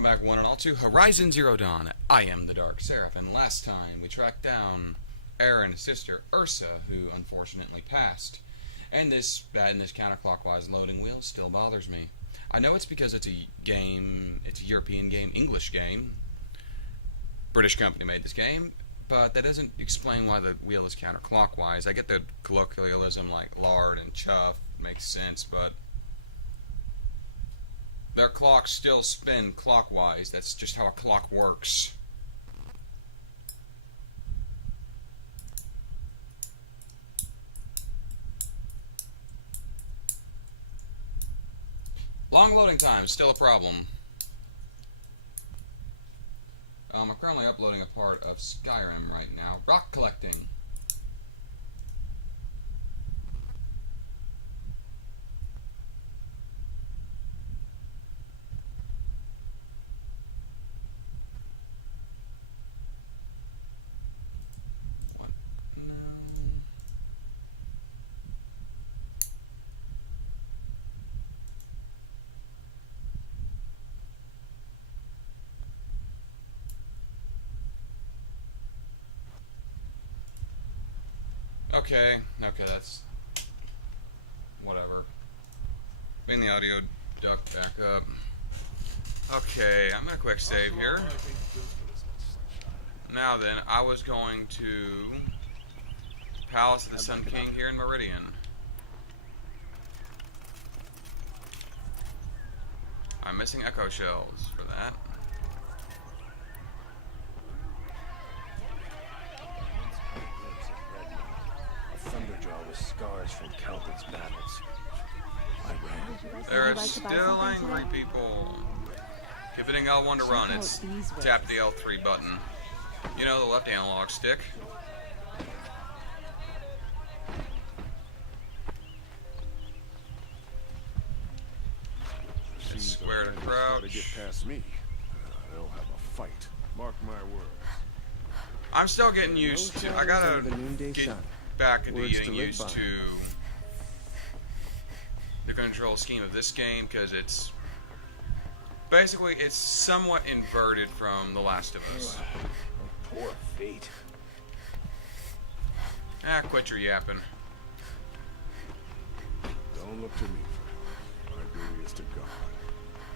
Welcome back, one and all, to Horizon Zero Dawn. I am the Dark Seraph, and last time we tracked down Aaron's sister, Ursa, who unfortunately passed. And this counterclockwise loading wheel still bothers me. I know it's because it's a game, it's a European game, English game. British company made this game, but that doesn't explain why the wheel is counterclockwise. I get the colloquialism like lard and chuff, makes sense, but their clocks still spin clockwise. That's just how a clock works. Long loading time, still a problem. I'm currently uploading a part of Skyrim right now. Rock collecting. What now? Okay, that's whatever. Bring the audio duck back up. Okay, I'm gonna quick save here. Now then, I was going to Palace of the Sun King here in Meridian. I'm missing echo shells for that. Thunderjaw with scars from countless battles. I ran. There are still angry people. If hitting L1 to run, it's tap the L3 button. You know, the left analog stick. It's square to Try to get crouch. past me. They'll have a fight. Mark my words. I'm still getting used to. I gotta get back into getting used to the control scheme of this game, because it's basically somewhat inverted from The Last of Us. Poor fate. Quit your yapping. Don't look to me. My duty is to God.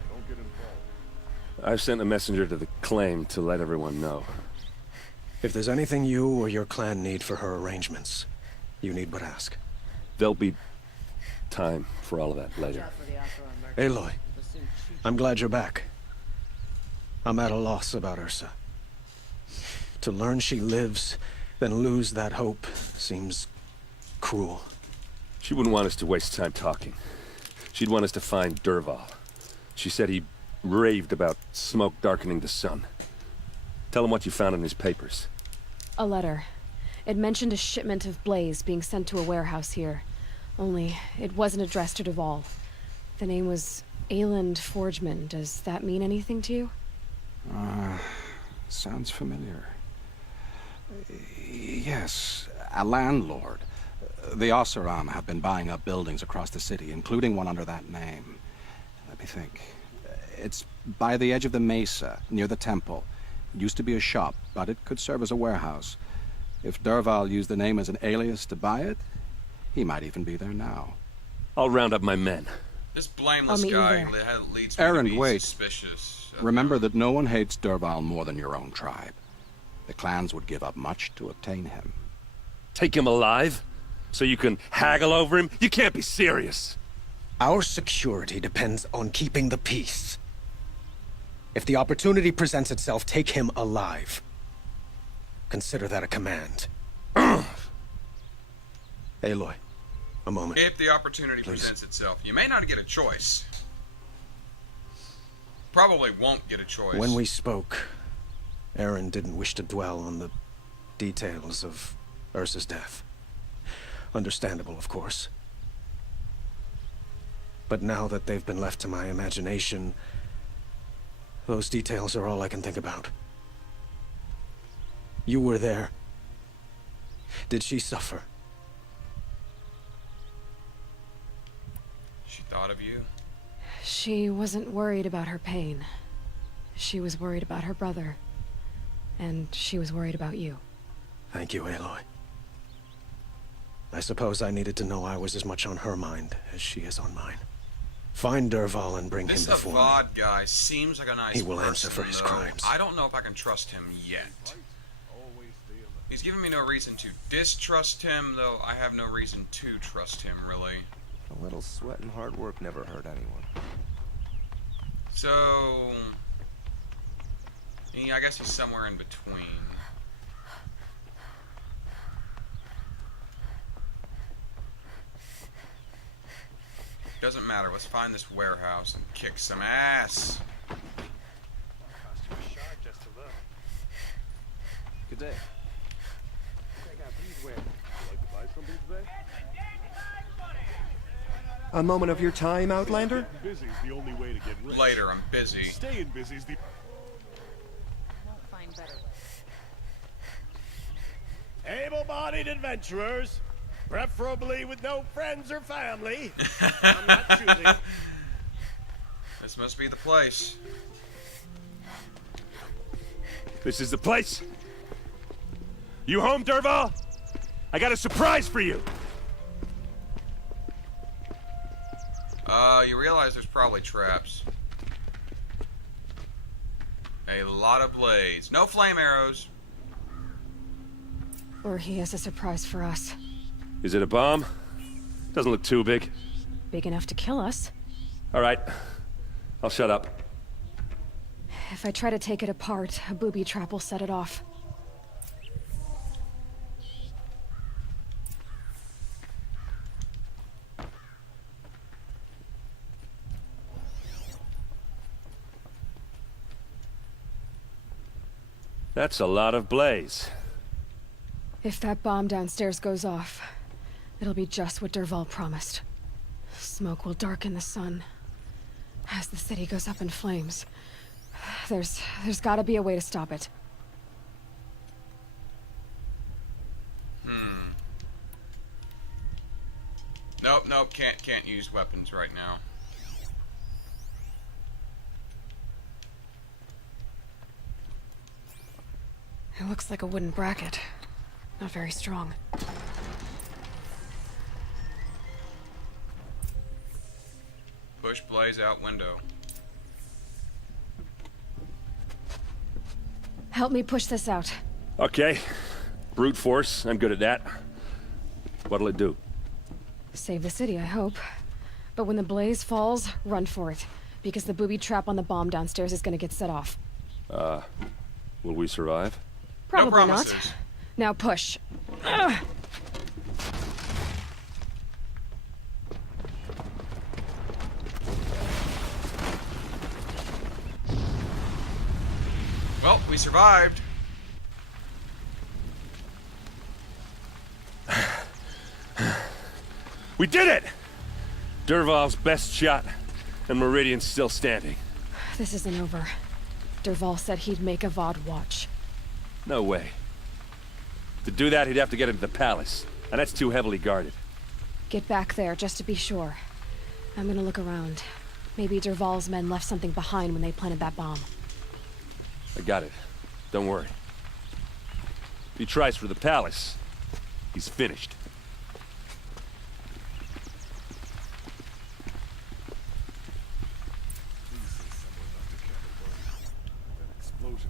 Don't get involved. I've sent a messenger to the claim to let everyone know. If there's anything you or your clan need for her arrangements, you need but ask. There'll be time for all of that later. Aloy, I'm glad you're back. I'm at a loss about Ursa. To learn she lives, then lose that hope, seems cruel. She wouldn't want us to waste time talking. She'd want us to find Dervahl. She said he raved about smoke darkening the sun. Tell him what you found in his papers. A letter. It mentioned a shipment of blaze being sent to a warehouse here. Only, it wasn't addressed to Dervahl. The name was Ayland Forgeman. Does that mean anything to you? Sounds familiar. Yes, a landlord. The Oseram have been buying up buildings across the city, including one under that name. Let me think. It's by the edge of the mesa, near the temple. It used to be a shop, but it could serve as a warehouse. If Dervahl used the name as an alias to buy it, he might even be there now. I'll round up my men. This blameless I'll meet you guy there. leads me to Aaron, be wait. suspicious. Remember that no one hates Dervahl more than your own tribe. The clans would give up much to obtain him. Take him alive? So you can haggle over him? You can't be serious. Our security depends on keeping the peace. If the opportunity presents itself, take him alive. Consider that a command. Aloy, a moment. If the opportunity Please. presents itself, you may not get a choice. Probably won't get a choice. When we spoke, Aaron didn't wish to dwell on the details of Ursa's death. Understandable, of course. But now that they've been left to my imagination, those details are all I can think about. You were there. Did she suffer? She thought of you. She wasn't worried about her pain. She was worried about her brother. And she was worried about you. Thank you, Aloy. I suppose I needed to know I was as much on her mind as she is on mine. Find Dervahl and bring him This before me. Avad guy seems like a nice He will person, answer for his though. crimes. I don't know if I can trust him yet. He's giving me no reason to distrust him, though I have no reason to trust him, really. A little sweat and hard work never hurt anyone. So... yeah, I guess he's somewhere in between. Doesn't matter, let's find this warehouse and kick some ass. Good day. A moment of your time, Outlander? Busy's the only way to get rich. Later, I'm busy. Staying busy's the... Able-bodied adventurers, preferably with no friends or family. I'm not choosing. This must be the place. This is the place. You home, Dervahl? I got a surprise for you. You realize there's probably traps. A lot of blades. No flame arrows. Or he has a surprise for us. Is it a bomb? Doesn't look too big. Big enough to kill us. All right. I'll shut up. If I try to take it apart, a booby trap will set it off. That's a lot of blaze. If that bomb downstairs goes off, it'll be just what Dervahl promised. Smoke will darken the sun. As the city goes up in flames. There's gotta be a way to stop it. Nope, can't use weapons right now. It looks like a wooden bracket. Not very strong. Push blaze out window. Help me push this out. Okay. Brute force. I'm good at that. What'll it do? Save the city, I hope. But when the blaze falls, run for it. Because the booby trap on the bomb downstairs is gonna get set off. Will we survive? Probably no not. promises. Now push. Ugh. Well, we survived. We did it! Dervahl's best shot, and Meridian's still standing. This isn't over. Dervahl said he'd make Avad watch. No way. To do that, he'd have to get into the palace, and that's too heavily guarded. Get back there, just to be sure. I'm gonna look around. Maybe Dervahl's men left something behind when they planted that bomb. I got it. Don't worry. If he tries for the palace, he's finished. Explosion.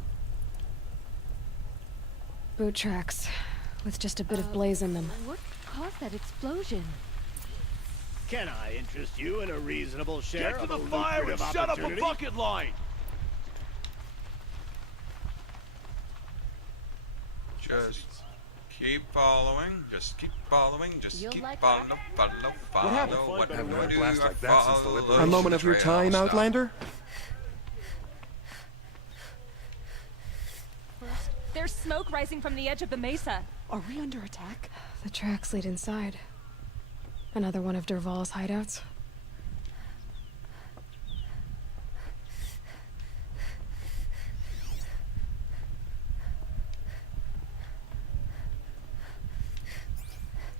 Boot tracks, with just a bit of blaze in them. What caused that explosion? Can I interest you in a reasonable share Get to of the a fire and lucrative shut up a opportunity? bucket line! Just keep following. Just keep following. Just You'll keep like following. that. Follow. happened? What Haven't do had a you blast like that since the follow? liberation. A moment of your Trail time, stop. Outlander? First, there's smoke rising from the edge of the mesa. Are we under attack? The tracks lead inside. Another one of Dervahl's hideouts.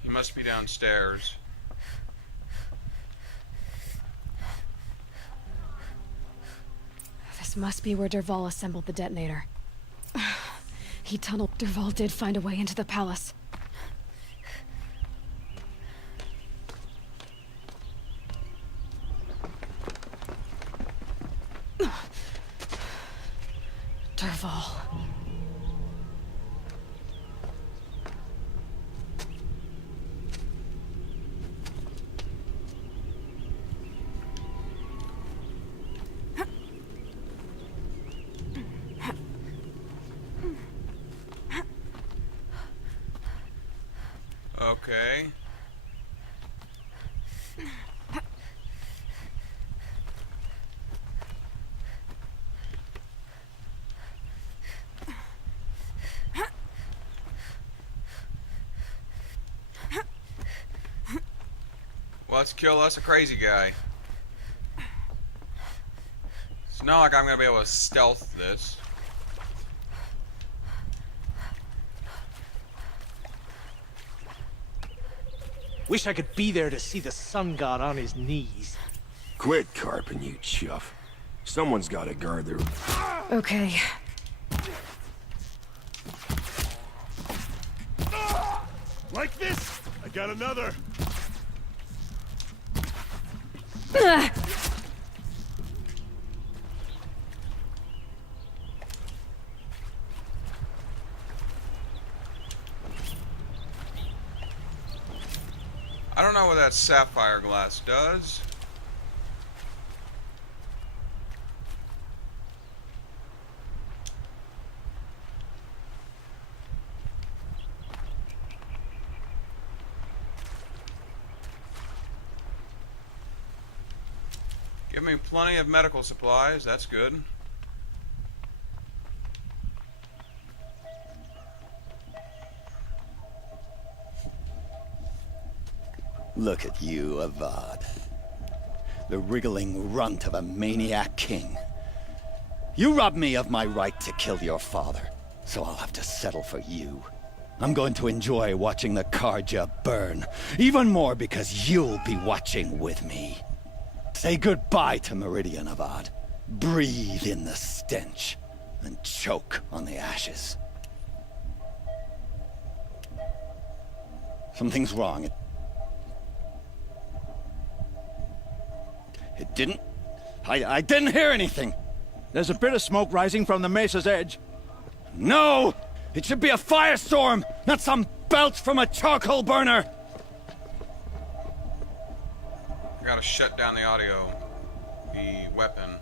He must be downstairs. This This must be where Dervahl assembled the detonator. He tunneled. Dervahl did find a way into the palace. Dervahl. Okay. Let's kill us a crazy guy. It's not like I'm gonna be able to stealth this. Wish I could be there to see the sun god on his knees. Quit carping, you chuff. Someone's gotta guard their... Okay. Like this? I got another. I don't know what that sapphire glass does. Give me plenty of medical supplies, that's good. Look at you, Avad. The wriggling runt of a maniac king. You robbed me of my right to kill your father, so I'll have to settle for you. I'm going to enjoy watching the Karja burn, even more because you'll be watching with me. Say goodbye to Meridian, Avad. Breathe in the stench, and choke on the ashes. Something's wrong. It didn't... I didn't hear anything. There's a bit of smoke rising from the mesa's edge. No! It should be a firestorm, not some belch from a charcoal burner! I gotta shut down the audio. The weapon.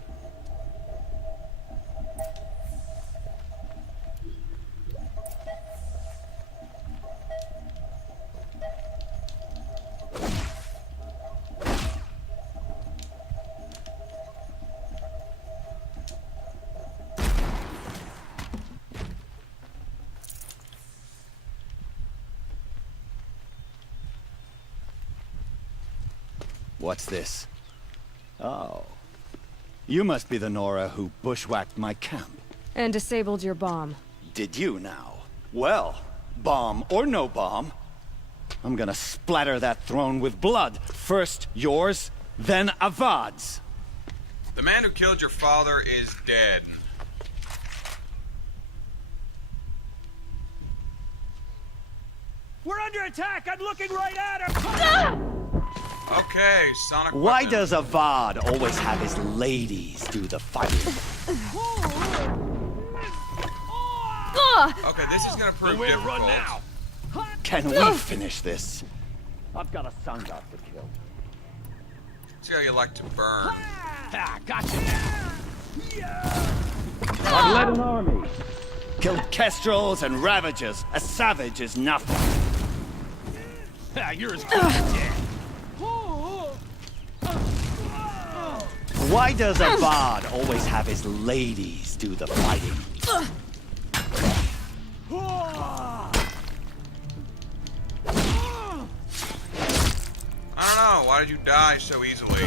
What's this? Oh. You must be the Nora who bushwhacked my camp. And disabled your bomb. Did you now? Well, bomb or no bomb, I'm gonna splatter that throne with blood. First yours, then Avad's. The man who killed your father is dead. We're under attack! I'm looking right at him! Okay, Sonic Why weapon. does Avad always have his ladies do the fighting? Okay, this is gonna prove Nowhere to difficult. run now. Can we finish this? I've got a sun god to kill. See how you like to burn. Ah, gotcha now. I've led an army. Killed kestrels and ravagers. A savage is nothing. Ah, you're as good as dead. Why does Avad always have his ladies do the fighting? I don't know, why did you die so easily?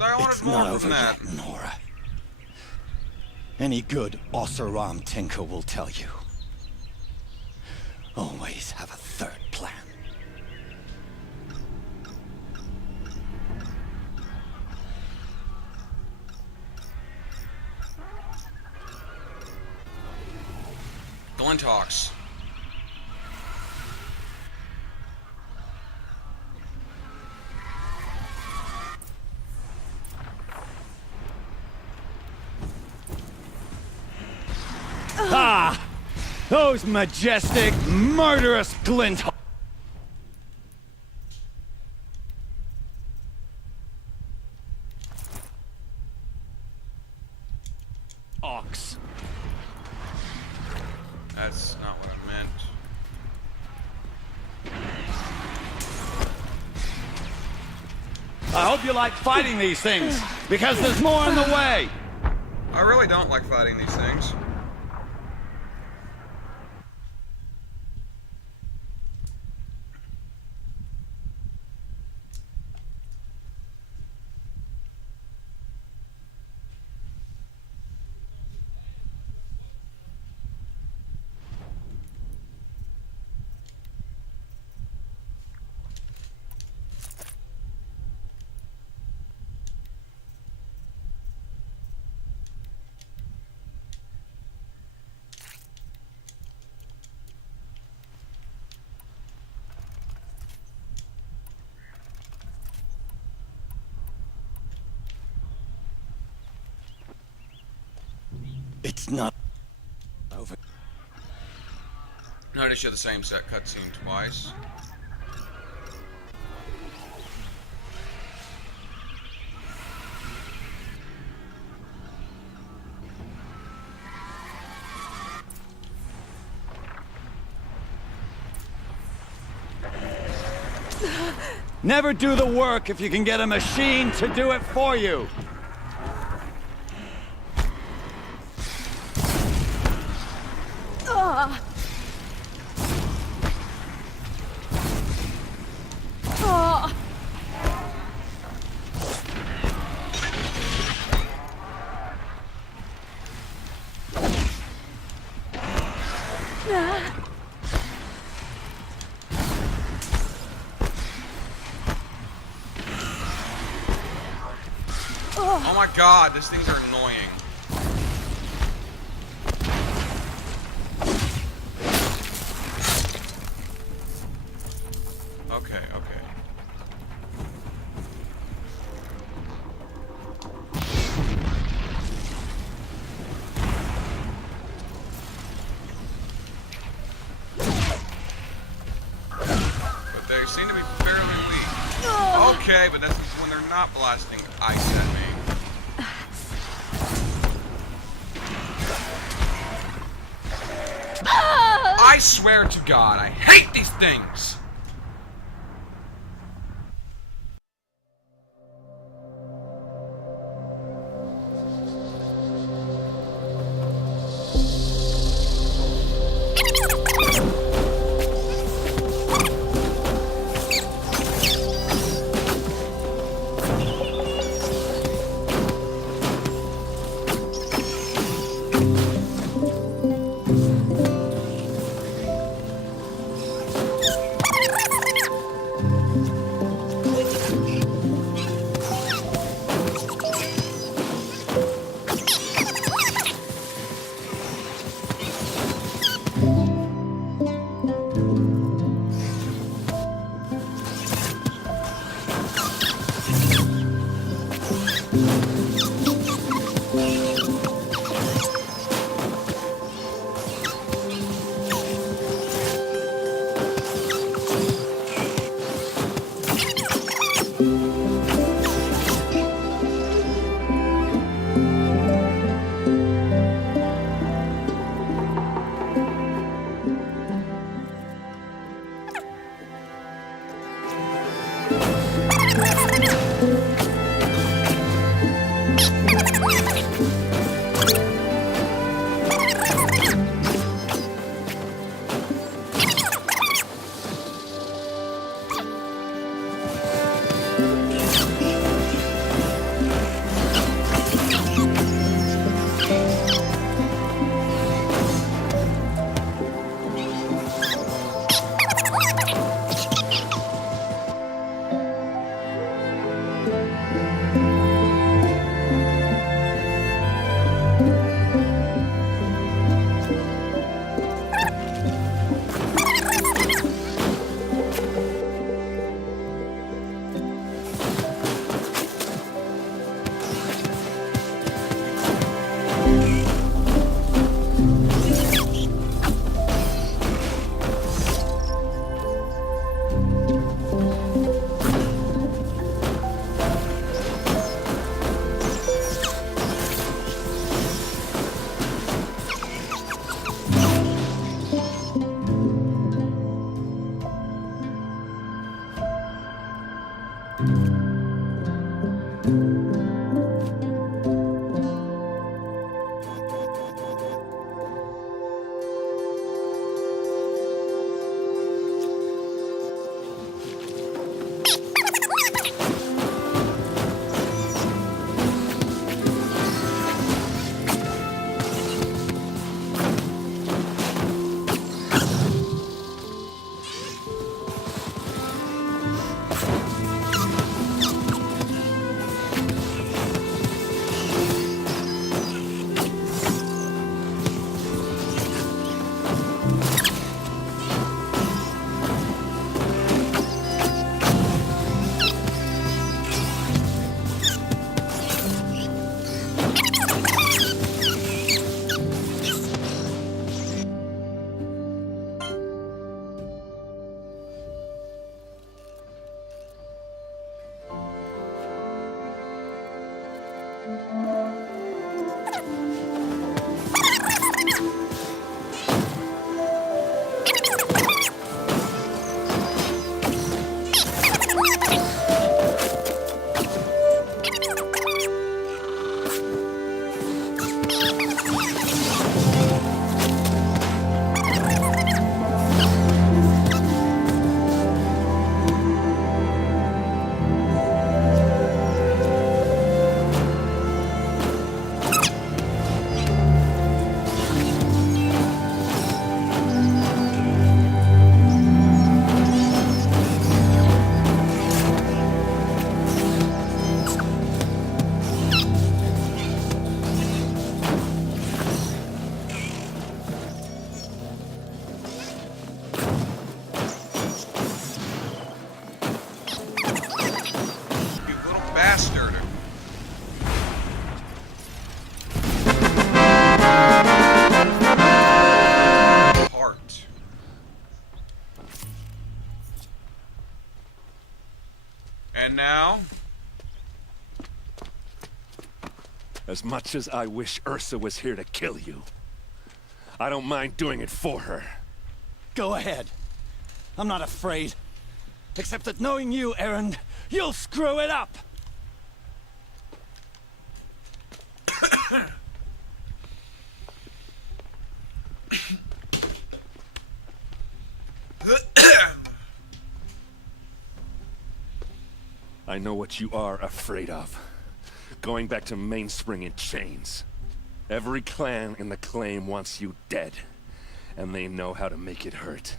I wanted It's more not from over that. yet, Nora. Any good Oseram tinker will tell you. Always have a third plan. Glinthawks. Ah! Those majestic, murderous Glinthawks! That's not what I meant. I hope you like fighting these things, because there's more on the way! I really don't like fighting these things. It's not over. Notice you're the same set cutscene twice. Never do the work if you can get a machine to do it for you. Oh my god, these things are annoying. Okay, okay. But they seem to be fairly weak. Okay, but that's when they're not blasting ice at me. I swear to God, I hate these things! And now? As much as I wish Ursa was here to kill you, I don't mind doing it for her. Go ahead. I'm not afraid. Except that knowing you, Aaron, you'll screw it up! I know what you are afraid of. Going back to Mainspring in chains. Every clan in the claim wants you dead. And they know how to make it hurt.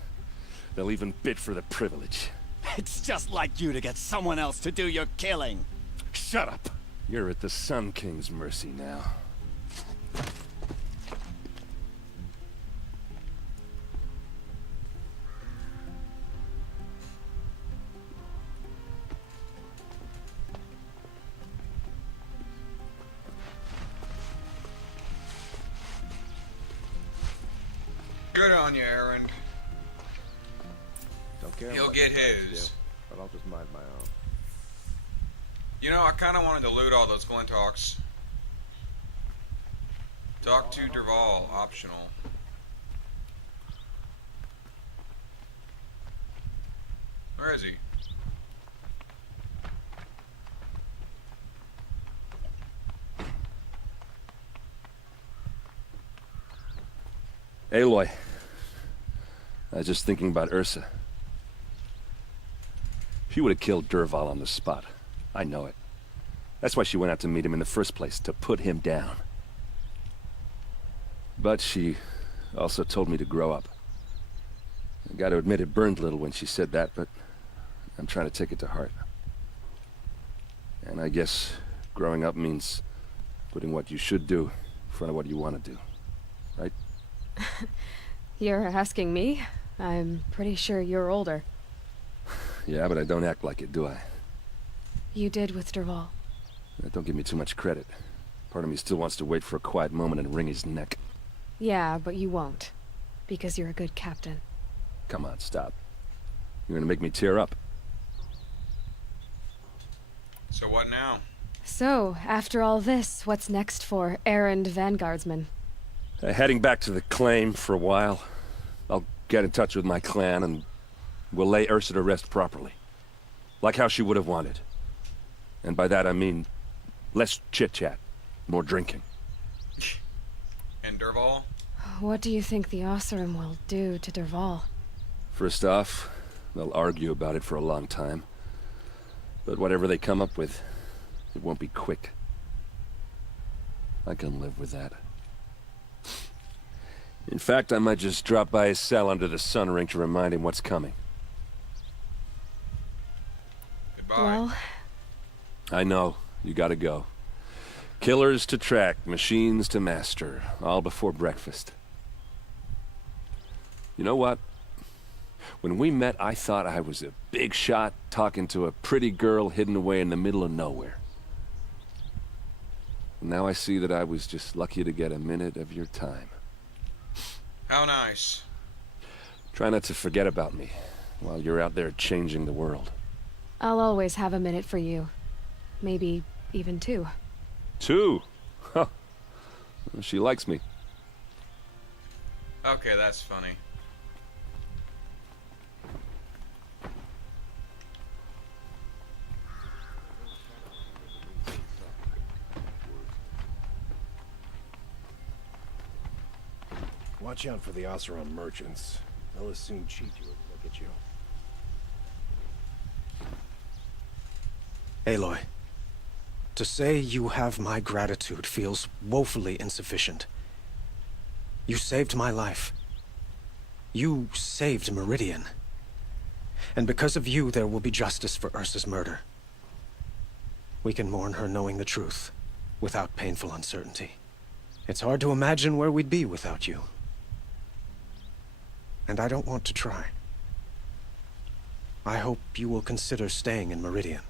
They'll even bid for the privilege. It's just like you to get someone else to do your killing. Shut up! You're at the Sun King's mercy now. Good on you, Aaron. Don't care He'll what get the guys his. do, but I'll just mind my own. You know, I kind of wanted to loot all those Glinthawks. Talk to Derval, optional. Where is he? Aloy. I was just thinking about Ursa. She would have killed Derval on the spot. I know it. That's why she went out to meet him in the first place, to put him down. But she also told me to grow up. I gotta admit it burned a little when she said that, but I'm trying to take it to heart. And I guess growing up means putting what you should do in front of what you want to do. Right? You're asking me? I'm pretty sure you're older. Yeah, but I don't act like it, do I? You did with Derval. Don't give me too much credit. Part of me still wants to wait for a quiet moment and wring his neck. Yeah, but you won't. Because you're a good captain. Come on, stop. You're gonna make me tear up. So what now? So, after all this, what's next for errand vanguardsman? Heading back to the claim for a while. I'll get in touch with my clan and we'll lay Ursa to rest properly. Like how she would have wanted. And by that I mean less chit-chat, more drinking. And Derval? What do you think the Oseram will do to Derval? First off, they'll argue about it for a long time. But whatever they come up with, it won't be quick. I can live with that. In fact, I might just drop by his cell under the sun ring to remind him what's coming. Goodbye. Well, I know. You gotta go. Killers to track, machines to master, all before breakfast. You know what? When we met, I thought I was a big shot talking to a pretty girl hidden away in the middle of nowhere. Now I see that I was just lucky to get a minute of your time. How nice. Try not to forget about me while you're out there changing the world. I'll always have a minute for you. Maybe even two. Two? Huh. She likes me. Okay, that's funny. Watch out for the Oseram merchants. They'll as soon cheat you as look at you. Aloy, to say you have my gratitude feels woefully insufficient. You saved my life. You saved Meridian. And because of you, there will be justice for Ursa's murder. We can mourn her knowing the truth, without painful uncertainty. It's hard to imagine where we'd be without you. And I don't want to try. I hope you will consider staying in Meridian.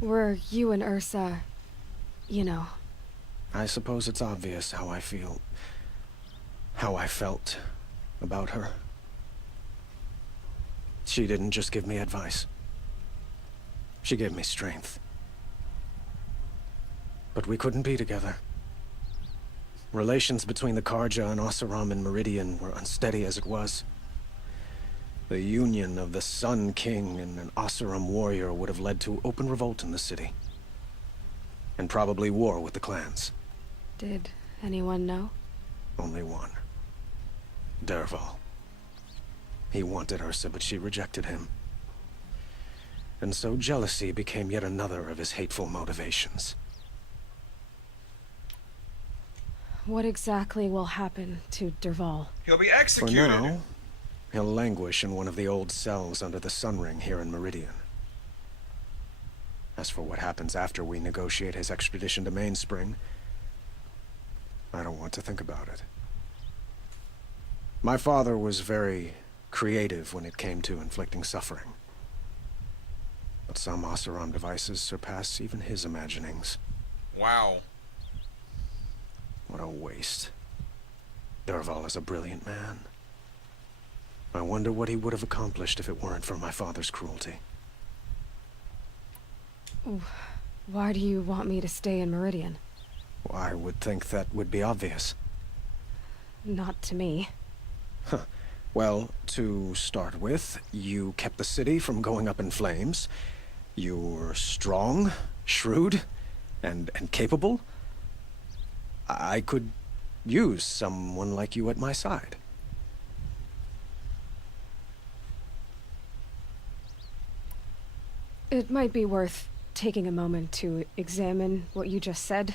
Were you and Ursa, you know... I suppose it's obvious how I feel... how I felt about her. She didn't just give me advice. She gave me strength. But we couldn't be together. Relations between the Karja and Oseram in Meridian were unsteady as it was. The union of the Sun King and an Oseram warrior would have led to open revolt in the city. And probably war with the clans. Did anyone know? Only one. Dervahl. He wanted Ursa, but she rejected him. And so jealousy became yet another of his hateful motivations. What exactly will happen to Dervahl? He'll be executed. For now, he'll languish in one of the old cells under the Sun Ring here in Meridian. As for what happens after we negotiate his extradition to Mainspring, I don't want to think about it. My father was very creative when it came to inflicting suffering. But some Oseram devices surpass even his imaginings. Wow. What a waste. Dervahl is a brilliant man. I wonder what he would have accomplished if it weren't for my father's cruelty. Why do you want me to stay in Meridian? I would think that would be obvious. Not to me. Huh. Well, to start with, you kept the city from going up in flames. You were strong, shrewd, and capable. I could use someone like you at my side. It might be worth taking a moment to examine what you just said.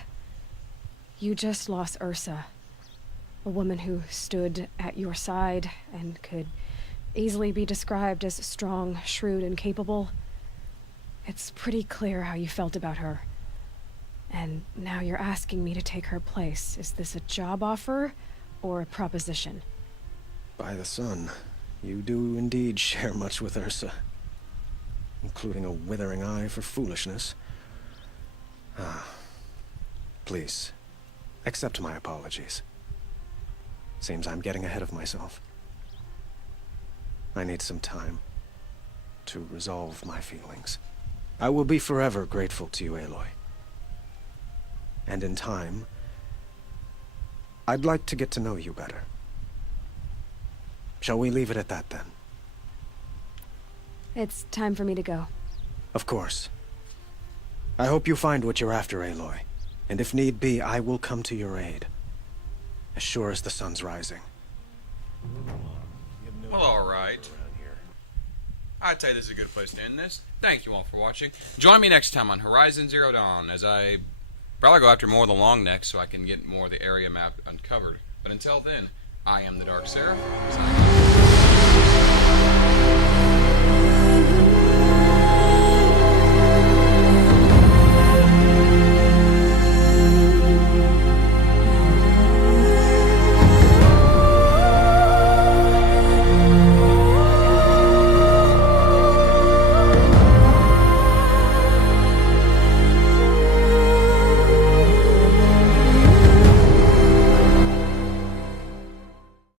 You just lost Ursa, a woman who stood at your side and could easily be described as strong, shrewd, and capable. It's pretty clear how you felt about her. And now you're asking me to take her place. Is this a job offer or a proposition? By the sun, you do indeed share much with Ursa, including a withering eye for foolishness. Please, accept my apologies. Seems I'm getting ahead of myself. I need some time to resolve my feelings. I will be forever grateful to you, Aloy. And in time, I'd like to get to know you better. Shall we leave it at that, then? It's time for me to go. Of course. I hope you find what you're after, Aloy. And if need be, I will come to your aid. As sure as the sun's rising. Well, alright. I'd say this is a good place to end this. Thank you all for watching. Join me next time on Horizon Zero Dawn as I probably go after more of the long necks so I can get more of the area map uncovered. But until then, I am the Dark Seraph. Signing off.